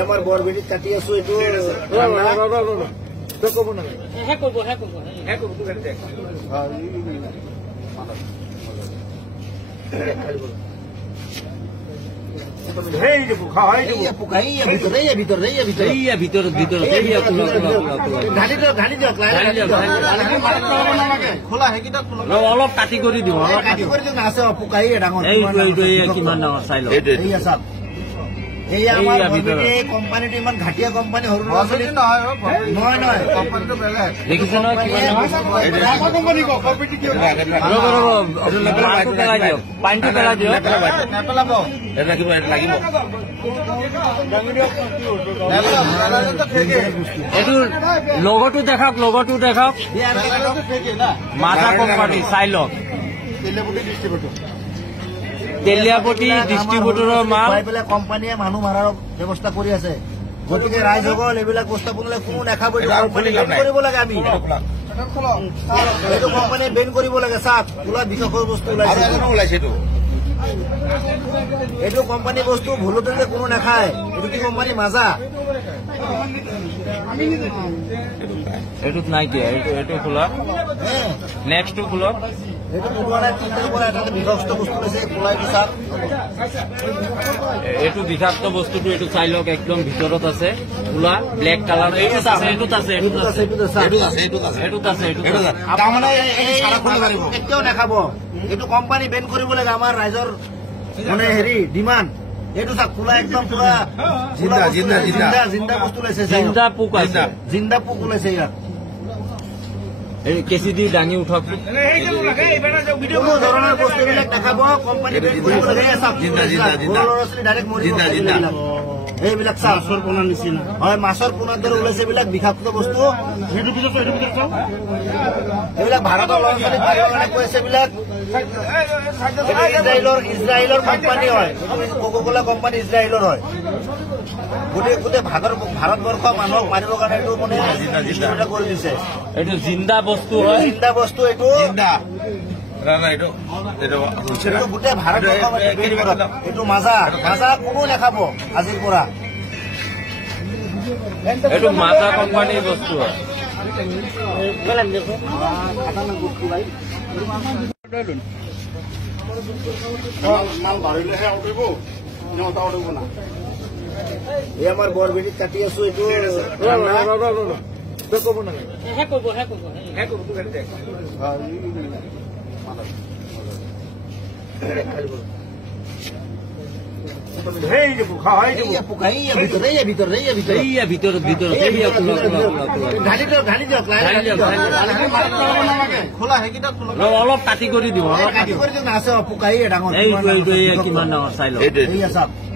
আমাৰ বৰবেটি কাটি আছো এইটো কব না অলপ কাটি কৰি দিওঁ পোকাই ডাঙৰ কিমান ডাঙৰ চাই লওঁ কোম্পানীটো ইমান ঘাটিয়া কোম্পানী সৰু নহয় কোম্পানীটো বেলেগ দেখিছে নহয় পানীটো পেলাই দিয়ক নেপেলাব লাগিব এইটো লগতো দেখাওক মাজা কোম্পানী চাই লওক তেলিয়াপতি ডিষ্ট্ৰিবিউটৰৰ মাল কোম্পানীয়ে মানুহ মাৰাৰ ব্যৱস্থা কৰি আছে গতিকে ৰাইজসকল এইবিলাক বস্তু বনালে কোনো দেখাব কৰিব লাগে আমি এইটো কোম্পানীয়ে বেন কৰিব লাগে চাওক ওলা বিষয়ৰ বস্তু ওলাইছে এইটো কোম্পানী বস্তু ভুলতে কোনো নাখায় এইটো কি কোম্পানী মাজা এইটোত নাই কিয় এইটো খোলক নেক্সটটো খোলক এইটো বিষাক্ত বস্তুটো এইটো চাই লওক একদম ভিতৰত আছে খোলা ব্লেক কালাৰ কেতিয়াও নাখাব এইটো কোম্পানী বেন কৰিব লাগে আমাৰ ৰাইজৰ মানে হেৰি ডিমাণ্ড এইটো চাওক খোলা একদম পুৰা জিন্দা বস্তু ওলাইছে জিন্দা পোক ওলাইছে ইয়াত কেঁচি দি দাঙি উঠক কোনো ধৰণৰ বস্তুবিলাক দেখাব কোম্পানী এইবিলাক মাছৰ পোনাৰ নিচিনা হয় মাছৰ পোনাৰ দৰে ওলাইছে এইবিলাক বিষাক্ত বস্তু এইবিলাক ভাৰতৰ ল'ৰা ছোৱালী কাৰণে কৈছে এইবিলাক ইজৰাইলৰ কোম্পানী হয় কোকা-কোলা কোম্পানী ইজৰাইলৰ হয় গোটেই ভাৰতবৰ্ষ মানুহক মাৰিবৰ কাৰণে এইটো মানে কৰি দিছে এইটো জিন্দা বস্তু হয় এইটো গোটেই ভাৰতবৰ্ষ এইটো মাজা কোনো নাখাব আজিৰ পৰা এইটো মাজা কোম্পানীৰ বস্তু হয় আমাৰ বৰবেটি কাটি আছো এইটো কব না অলপ কাটি কৰি দিওঁ পোকাই ডাঙৰ কিমান ডাঙৰ চাই লওক